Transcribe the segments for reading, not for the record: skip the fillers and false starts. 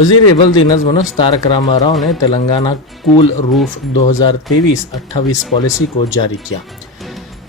वज़ीर बल्दी नज़्म नस्क तारक रामा राव ने तेलंगाना कूल रूफ 2023-28 पॉलिसी को जारी किया।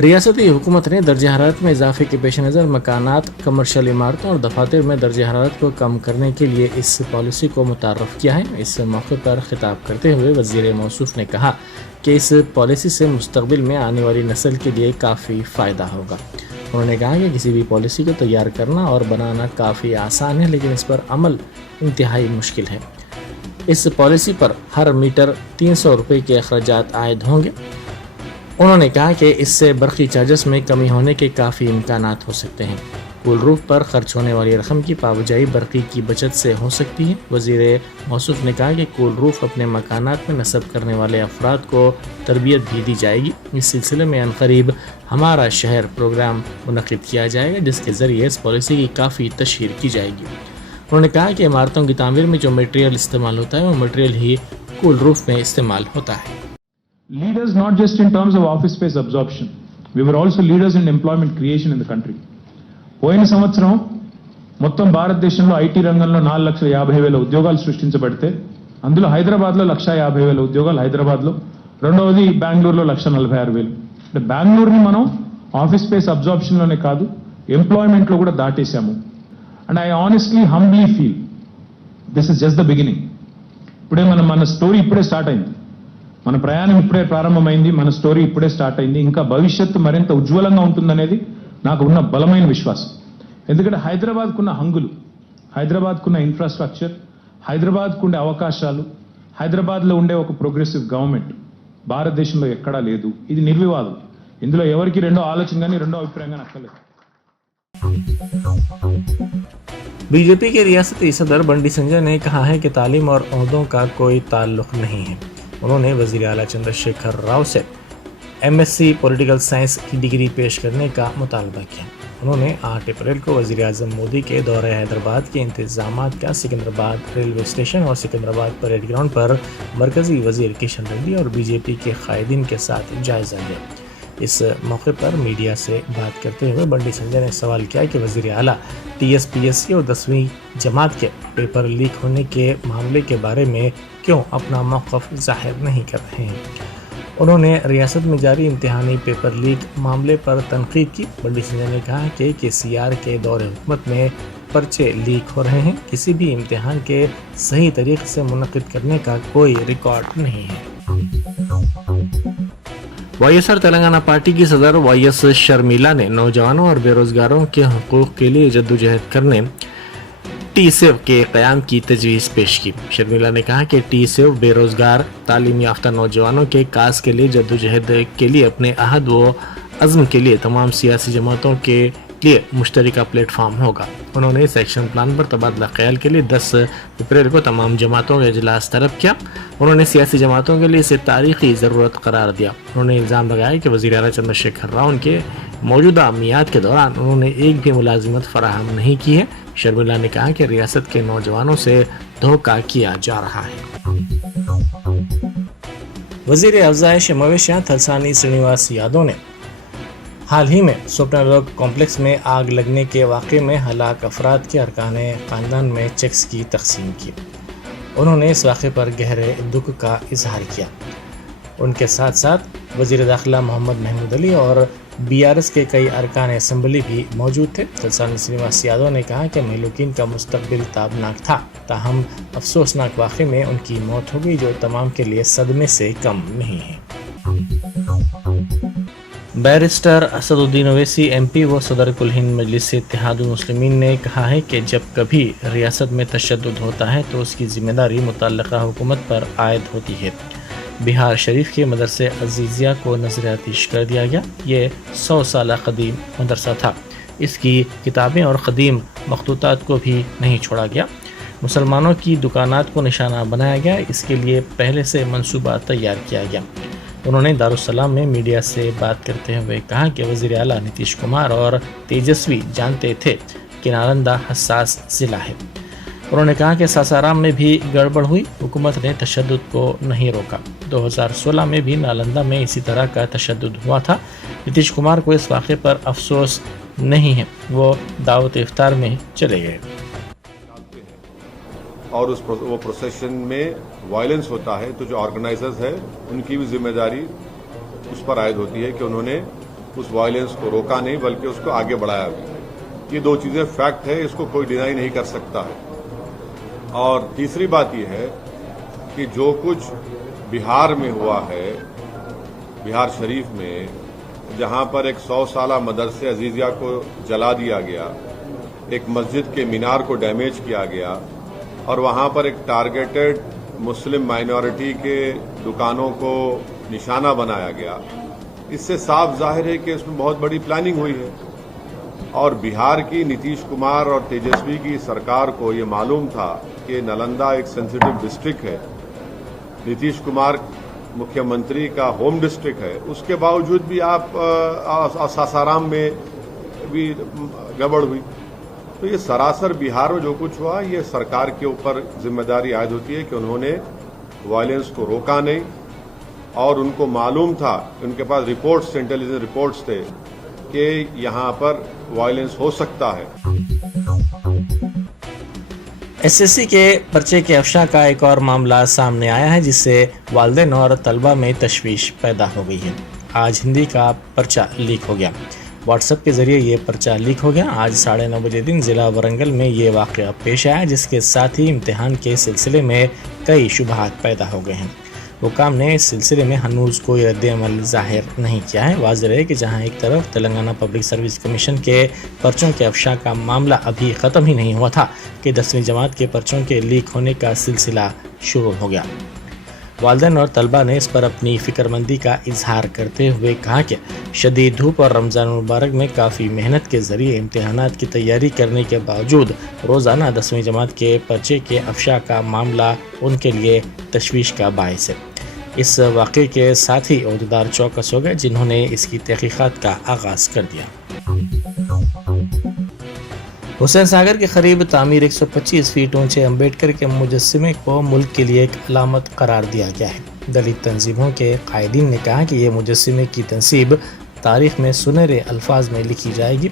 रियासती हुकूमत ने दर्ज हरारत में इजाफे के पेश नज़र मकानात, कमर्शियल इमारतों और दफातर में दर्ज हरारत को कम करने के लिए इस पॉलिसी को मुतारफ़ किया है। इस मौके पर खिताब करते हुए वज़ीर मौसूफ ने कहा कि इस पॉलिसी से मुस्तक़बिल में आने वाली नस्ल के लिए काफ़ी फ़ायदा होगा। उन्होंने कहा कि किसी भी पॉलिसी को तैयार करना और बनाना काफ़ी आसान है, लेकिन इस पर अमल इंतहाई मुश्किल है। इस पॉलिसी पर हर मीटर 300 रुपये के अखराजात आयद होंगे। उन्होंने कहा कि इससे बरक़ी चार्जेस में कमी होने के काफ़ी इम्कानात हो सकते हैं। कूल रूफ पर खर्च होने वाली रकम की पाबजाई बरक़ी की बचत से हो सकती है। वज़ीर मौसूफ ने कहा कि कूल रूफ अपने मकानात में नस्ब करने वाले अफराद को तरबियत भी दी जाएगी। इस सिलसिले में अनक़रीब हमारा शहर प्रोग्राम मुनक़िद किया जाएगा, जिसके ज़रिए इस पॉलिसी की काफ़ी तशहीर की जाएगी। उन्होंने कहा कि इमारतों की तामीर में जो मटेरियल इस्तेमाल होता है वो मटेरियल ही कूल रूफ में इस्तेमाल होता है। Leaders not just in terms of office space absorption, we were also leaders in employment creation in the country. పోయిన సంవత్సరం మొత్తం భారతదేశంలో ఐటీ రంగంలో 4,50,000 ఉద్యోగాలు సృష్టించబడితే అందులో హైదరాబాద్లో 1,50,000 ఉద్యోగాలు హైదరాబాద్లో, రెండవది బెంగళూరులో 1,46,000. అంటే బెంగళూరుని మనం ఆఫీస్ స్పేస్ అబ్జార్ప్షన్లోనే కాదు ఎంప్లాయ్మెంట్లో కూడా దాటేశాము. And I honestly humbly feel this is just the beginning. ఇప్పుడే మన స్టోరీ ఇప్పుడే స్టార్ట్ అయింది. మన ప్రయాణం ఇప్పుడే ప్రారంభమైంది. మన స్టోరీ ఇప్పుడే స్టార్ట్ అయింది. ఇంకా భవిష్యత్తు మరింత ఉజ్వలంగా ఉంటుందనేది నాకు ఉన్న బలమైన విశ్వాసం. ఎందుకంటే హైదరాబాద్కున్న హంగులు, హైదరాబాద్కున్న ఇన్ఫ్రాస్ట్రక్చర్, హైదరాబాద్కుండే అవకాశాలు, హైదరాబాద్లో ఉండే ఒక ప్రోగ్రెసివ్ గవర్నమెంట్ భారతదేశంలో ఎక్కడా లేదు. ఇది నిర్వివాదం. ఇందులో ఎవరికి రెండో ఆలోచన కానీ రెండో అభిప్రాయం కానీ అక్కర్లేదు. बीजेपी के रियासती सदर बंडी संजय ने कहा है कि तालीम और ओहदों का कोई ताल्लुक नहीं है। उन्होंने वज़ीर आला चंद्रशेखर राव से एमएससी पॉलिटिकल साइंस की डिग्री पेश करने का मुतालबा किया। उन्होंने 8 अप्रैल को वज़ीर आज़म मोदी के दौरे हैदराबाद के इंतज़ामात का सिकंदराबाद रेलवे स्टेशन और सिकंदराबाद परेड ग्राउंड पर मरकज़ी वज़ीर किशन रेड्डी और बीजेपी के कायदीन के साथ जायज़ा लिया। इस मौके पर मीडिया से बात करते हुए बंडी संजय ने सवाल किया कि वज़ीर आला टीएसपीएससी और 10वीं जमात के पेपर लीक होने के मामले के बारे में क्यों अपना मौक़िफ़ ज़ाहिर नहीं कर रहे हैं। उन्होंने रियासत में जारी इम्तिहानी पेपर लीक मामले पर तनकीद की। बंडी संजय ने कहा कि केसीआर के दौरे हुकूमत में पर्चे लीक हो रहे हैं। किसी भी इम्तिहान के सही तरीके से मुनक़िद करने का कोई रिकॉर्ड नहीं है। वाईएसआर तेलंगाना पार्टी की सदर वाईएस शर्मिला ने नौजवानों और बेरोजगारों के हकूक़ के लिए जद्दोजहद करने टी-सेव के क़याम की तजवीज़ पेश की। शर्मिला ने कहा कि टी-सेव बेरोजगार तालीम याफ्ता नौजवानों के काज के लिए जद्दोजहद के लिए अपने अहद व अज़्म के लिए तमाम सियासी जमातों के लिए मुश्तरका प्लेटफार्म होगा। उन्होंने इस एक्शन प्लान पर तबादला ख्याल के लिए 10 अप्रैल को तमाम जमातों का इजलास तलब किया। उन्होंने सियासी जमातों के लिए इसे तारीख़ी ज़रूरत करार दिया। उन्होंने इल्ज़ाम लगाया कि वज़ीर आला चंद्रशेखर राव के मौजूदा मियाद के दौरान उन्होंने एक भी मुलाजिमत फराहम नहीं की है। शर्मिला ने कहा कि रियासत के नौजवानों से धोखा किया जा रहा है। वज़ीर अफ़ज़ाइश मवेशियाँ थलसानी श्रीनिवास यादव ने हाल ही में स्वप्नलोक कॉम्प्लेक्स में आग लगने के वाक़े में हलाक अफराद के अरकान ख़ानदान में चेक्स की तकसीम की। उन्होंने इस वाक़े पर गहरे दुख का इजहार किया। उनके साथ साथ वज़ीर दाखिला मोहम्मद महमूद अली और बीआरएस के कई अरकान असम्बली भी मौजूद थे। थलसानी श्रीनिवास यादव ने कहा कि महलूकीन का मुस्तकबिल ताबनाक था, ताहम अफसोसनाक वाक़े में उनकी मौत हो गई, जो तमाम के लिए सदमे से कम नहीं है। बैरिस्टर असदुद्दीन ओवैसी एमपी व सदर कुल हिंद मजलिस इत्तेहादुल मुस्लिमीन ने कहा है कि जब कभी रियासत में तशद्दुद होता है तो उसकी ज़िम्मेदारी मुतल्लका हुकूमत पर आयद होती है। बिहार शरीफ के मदरसे अजीज़िया को नज़र आतिश कर दिया गया। ये 100 साल कदीम मदरसा था। इसकी किताबें और क़दीम मखतूतात को भी नहीं छोड़ा गया। मुसलमानों की दुकानात को निशाना बनाया गया। इसके लिए पहले से मंसूबा तैयार किया गया। उन्होंने दारुस्सलाम में मीडिया से बात करते हुए कहा कि वज़ीर आला नीतीश कुमार और तेजस्वी जानते थे कि नालंदा हसास ज़िला है। उन्होंने कहा कि सासाराम में भी गड़बड़ हुई, हुकूमत ने तशद्दुद को नहीं रोका। 2016 में भी नालंदा में इसी तरह का तशद्दुद हुआ था। नीतीश कुमार को इस वाक़े पर अफसोस नहीं है, वो दावत इफ्तार में चले गए। اور وہ پروسیشن میں وائلنس ہوتا ہے تو جو آرگنائزرز ہے ان کی بھی ذمہ داری اس پر عائد ہوتی ہے کہ انہوں نے اس وائلنس کو روکا نہیں بلکہ اس کو آگے بڑھایا بھی. یہ دو چیزیں فیکٹ ہے, اس کو کوئی ڈینائی نہیں کر سکتا ہے. اور تیسری بات یہ ہے کہ جو کچھ بہار میں ہوا ہے, بہار شریف میں, جہاں پر ایک 100 سالہ مدرسے عزیزیہ کو جلا دیا گیا, ایک مسجد کے مینار کو ڈیمیج کیا گیا, اور وہاں پر ایک ٹارگیٹڈ مسلم مائنورٹی کے دکانوں کو نشانہ بنایا گیا, اس سے صاف ظاہر ہے کہ اس میں بہت بڑی پلاننگ ہوئی ہے. اور بہار کی نتیش کمار اور تیجسوی کی سرکار کو یہ معلوم تھا کہ نالندہ ایک سینسیٹیو ڈسٹرکٹ ہے, نتیش کمار مکھیہ منتری کا ہوم ڈسٹرکٹ ہے, اس کے باوجود بھی آپ ساسارام میں بھی گڑبڑ ہوئی. تو یہ سراسر بہار میں جو کچھ ہوا یہ سرکار کے اوپر ذمہ داری عائد ہوتی ہے کہ انہوں نے وائلنس کو روکا نہیں, اور ان کو معلوم تھا, ان کے پاس رپورٹس, انٹیلیجنس رپورٹس تھے کہ یہاں پر وائلنس ہو سکتا ہے. ایس ایس سی کے پرچے کے افشا کا ایک اور معاملہ سامنے آیا ہے جس سے والدین اور طلبہ میں تشویش پیدا ہو گئی ہے. آج ہندی کا پرچہ لیک ہو گیا. واٹس ایپ کے ذریعے یہ پرچہ لیک ہو گیا. آج 9:30 بجے دن ضلع ورنگل میں یہ واقعہ پیش آیا, جس کے ساتھ ہی امتحان کے سلسلے میں کئی شبہات پیدا ہو گئے ہیں. حکام نے اس سلسلے میں ہنوز کوئی رد عمل ظاہر نہیں کیا ہے. واضح ہے کہ جہاں ایک طرف تلنگانہ پبلک سروس کمیشن کے پرچوں کے افشا کا معاملہ ابھی ختم ہی نہیں ہوا تھا کہ 10ویں جماعت کے پرچوں کے لیک ہونے کا سلسلہ شروع ہو گیا. والدین اور طلبہ نے اس پر اپنی فکر مندی کا اظہار کرتے ہوئے کہا کہ شدید دھوپ اور رمضان المبارک میں کافی محنت کے ذریعے امتحانات کی تیاری کرنے کے باوجود روزانہ 10ویں جماعت کے پرچے کے افشا کا معاملہ ان کے لیے تشویش کا باعث ہے. اس واقعے کے ساتھ ہی عہدیدار چوکس ہو گئے جنہوں نے اس کی تحقیقات کا آغاز کر دیا. حسین ساگر کے قریب تعمیر 125 فیٹ اونچے امبیڈکر کے مجسمے کو ملک کے لیے ایک علامت قرار دیا گیا ہے. دلت تنظیموں کے قائدین نے کہا کہ یہ مجسمے کی تنصیب تاریخ میں سنہرے الفاظ میں لکھی جائے گی.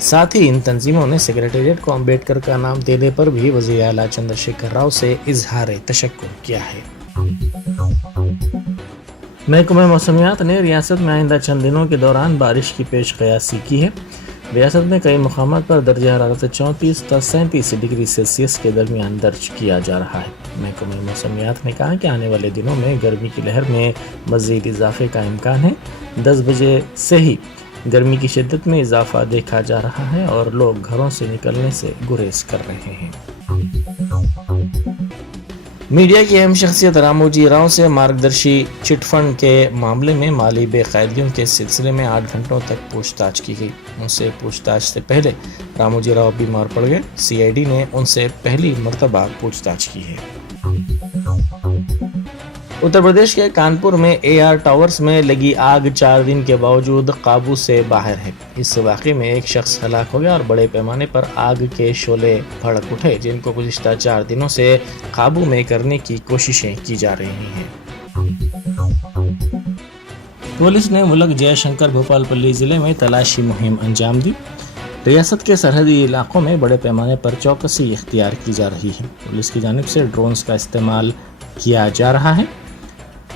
ساتھ ہی ان تنظیموں نے سیکریٹریٹ کو امبیڈکر کا نام دینے پر بھی وزیر اعلیٰ چندر شیکھر راؤ سے اظہار تشکر کیا ہے. محکمہ موسمیات نے ریاست میں آئندہ چند دنوں کے دوران بارش کی پیش قیاسی کی ہے. ریاست میں کئی مقامات پر درجہ حرارت 34 تا 37 ڈگری سیلسیس کے درمیان درج کیا جا رہا ہے. محکمہ موسمیات نے کہا کہ آنے والے دنوں میں گرمی کی لہر میں مزید اضافے کا امکان ہے. 10 بجے سے ہی گرمی کی شدت میں اضافہ دیکھا جا رہا ہے اور لوگ گھروں سے نکلنے سے گریز کر رہے ہیں. میڈیا کی اہم شخصیت رامو جی راؤ سے مارگدرشی چٹ فنڈ کے معاملے میں مالی بے قاعدگیوں کے سلسلے میں 8 گھنٹوں تک پوچھ تاچھ کی گئی. ان سے پوچھ تاچھ سے پہلے رامو جی راؤ بیمار پڑ گئے. سی آئی ڈی نے ان سے پہلی مرتبہ پوچھ تاچھ کی ہے. اتر پردیش کے کانپور میں اے آر ٹاورز میں لگی آگ 4 دن کے باوجود قابو سے باہر ہے. اس واقعے میں ایک شخص ہلاک ہو گیا اور بڑے پیمانے پر آگ کے شعلے بھڑک اٹھے جن کو گزشتہ 4 دنوں سے قابو میں کرنے کی کوششیں کی جا رہی ہیں. پولیس نے ملک جے شنکر بھوپال پلی ضلع میں تلاشی مہم انجام دی. ریاست کے سرحدی علاقوں میں بڑے پیمانے پر چوکسی اختیار کی جا رہی ہے. پولیس کی جانب سے ڈرونز کا استعمال کیا جا رہا ہے.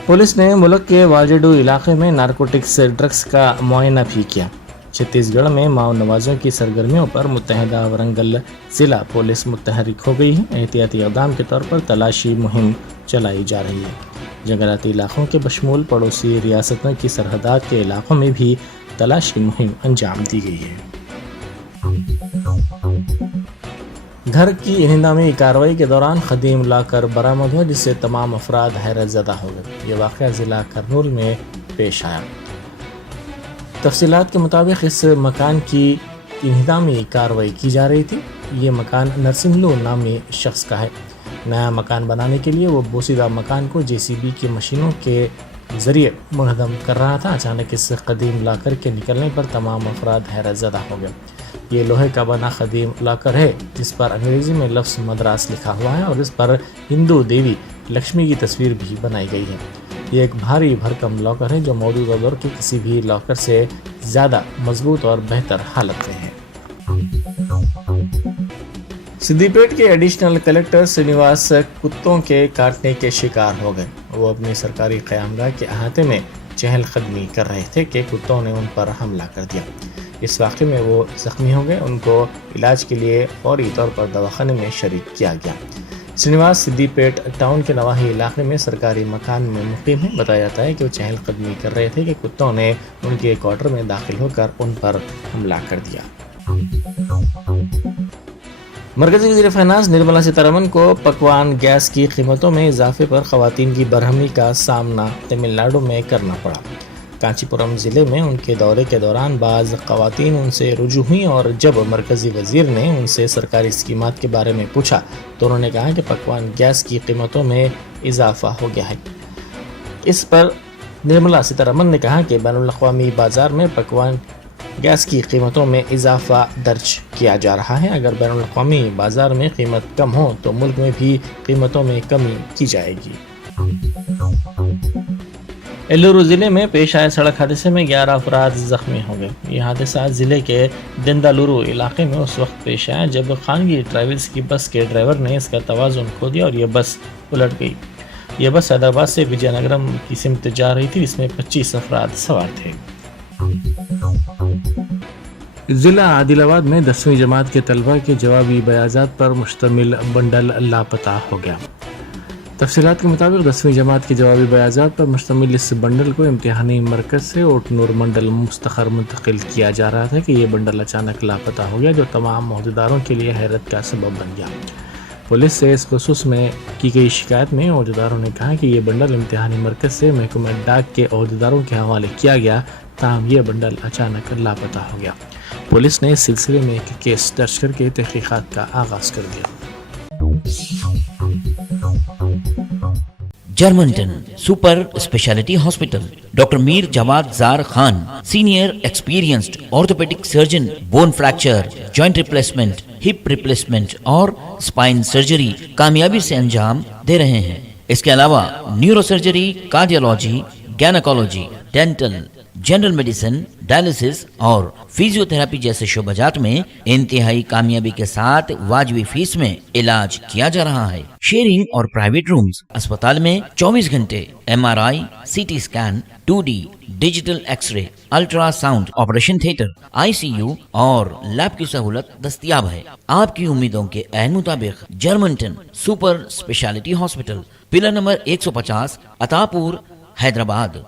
پولیس نے ملک کے واجڈو علاقے میں نارکوٹکس ڈرگس کا معائنہ بھی کیا. چھتیس گڑھ میں ماؤ نوازوں کی سرگرمیوں پر متحدہ ورنگل ضلع پولیس متحرک ہو گئی ہے. احتیاطی اقدام کے طور پر تلاشی مہم چلائی جا رہی ہے. جنگلاتی علاقوں کے بشمول پڑوسی ریاستوں کی سرحدات کے علاقوں میں بھی تلاشی مہم انجام دی گئی ہے. گھر کی انہدامی کارروائی کے دوران قدیم لاکر برآمد ہوا جس سے تمام افراد حیرت زدہ ہو گئے. یہ واقعہ ضلع کرنول میں پیش آیا. تفصیلات کے مطابق اس مکان کی انہدامی کارروائی کی جا رہی تھی. یہ مکان نرسنگلو نامی شخص کا ہے. نیا مکان بنانے کے لیے وہ بوسیدہ مکان کو JCB کی مشینوں کے ذریعے منہدم کر رہا تھا. اچانک اس قدیم لاکر کے نکلنے پر تمام افراد حیرت زدہ ہو گئے. یہ لوہے کا بنا قدیم لاکر ہے جس پر انگریزی میں لفظ مدراس لکھا ہوا ہے اور اس پر ہندو دیوی لکشمی کی تصویر بھی بنائی گئی ہے. یہ ایک بھاری بھرکم لاکر ہے جو موجودہ دور کے کسی بھی لاکر سے زیادہ مضبوط اور بہتر حالت میں ہے. सिद्दीपेट के एडिशनल कलेक्टर श्रीनिवास कुत्तों के काटने के शिकार हो गए। वो अपनी सरकारी क़यामगाह के अहाते में चहलकदमी कर रहे थे कि कुत्तों ने उन पर हमला कर दिया। इस वाक़े में वो ज़ख्मी हो गए। उनको इलाज के लिए फौरी तौर पर दवाखाने में शरीक किया गया। श्रीनिवास सिद्दीपेट टाउन के नवाही इलाके में सरकारी मकान में मुकीम है। बताया जाता है कि वो चहलकदमी कर रहे थे कि कुत्तों ने उनके क्वार्टर में दाखिल होकर उन पर हमला कर दिया। मरकज़ी वज़ीर फ़ाइनेंस निर्मला सीतारमण को पकवान गैस की कीमतों में इजाफे पर ख़वातीन की बरहमी का सामना तमिलनाडु में करना पड़ा। कांचीपुरम ज़िले में उनके दौरे के दौरान बाज़ ख़वातीन उनसे रुजू हुई और जब मरकज़ी वज़ीर ने उनसे सरकारी स्कीमात के बारे में पूछा तो उन्होंने कहा कि पकवान गैस की कीमतों में इजाफा हो गया है। इस पर निर्मला सीतारमण ने कहा कि बैनुल-अक़वामी बाज़ार में पकवान गैस की कीमतों में इजाफा दर्ज किया जा रहा है। अगर बैनुल-अक़वामी बाज़ार में कीमत कम हो तो मुल्क में भी कीमतों में कमी की जाएगी। एल्लूरू ज़िले में पेश आए सड़क हादसे में 11 अफराद ज़ख्मी हो गए। यह हादसा ज़िले के दिंदालुरु इलाके में उस वक्त पेश आया जब खानगी ट्रैवल्स की बस के ड्राइवर ने इसका तवाज़ुन खो दिया और यह बस उलट गई। यह बस हैदराबाद से विजयनगरम की सिमत जा रही थी। इसमें 25 अफराद सवार थे। ज़िला आदिलाबाद में 10वीं जमात के तलबा के जवाबी बयाजात पर मुश्तमिल बंडल लापता हो गया। तफसीलात के मुताबिक 10वीं जमात के जवाबी बयाजात पर मुश्तमिल इस बंडल को इम्तिहानी मरकज़ से ओटनूर मंडल मुस्तखर मुंतकिल किया जा रहा था कि ये बंडल अचानक लापता हो गया, जो तमाम अहदेदारों के लिए हैरत का सबब बन गया। पुलिस से इस खुसूस में की गई शिकायत में अहदेदारों ने कहा कि ये बंडल इम्तिहानी मरकज़ से महकमा डाक के अहदेदारों के हवाले किया गया, ताहम ये बंडल अचानक लापता हो गया। पुलिस ने इस सिलसिले में एक केस दर्ज करके तहकीकात का आगाज कर दिया। Germanton super speciality hospital, doctor Mir Jawad Jar Khan, senior experienced orthopaedic surgeon, bone fracture, joint replacement, hip replacement और स्पाइन सर्जरी कामयाबी से अंजाम दे रहे हैं। इसके अलावा neuro surgery, cardiology, gynaecology, dental, general medicine, dialysis और फिजियोथेरेपी जैसे शोबाजात में इंतहाई कामयाबी के साथ वाजिबी फीस में इलाज किया जा रहा है। शेयरिंग और प्राइवेट रूम्स, अस्पताल में 24 घंटे MRI, CT scan, 2D digital x ray, ultrasound, operation theatre, ICU और लैब की सहूलत दस्तयाब है। आपकी उम्मीदों के ऐन मुताबिक Germanton super speciality hospital, pillar number 150, Attapur, Hyderabad.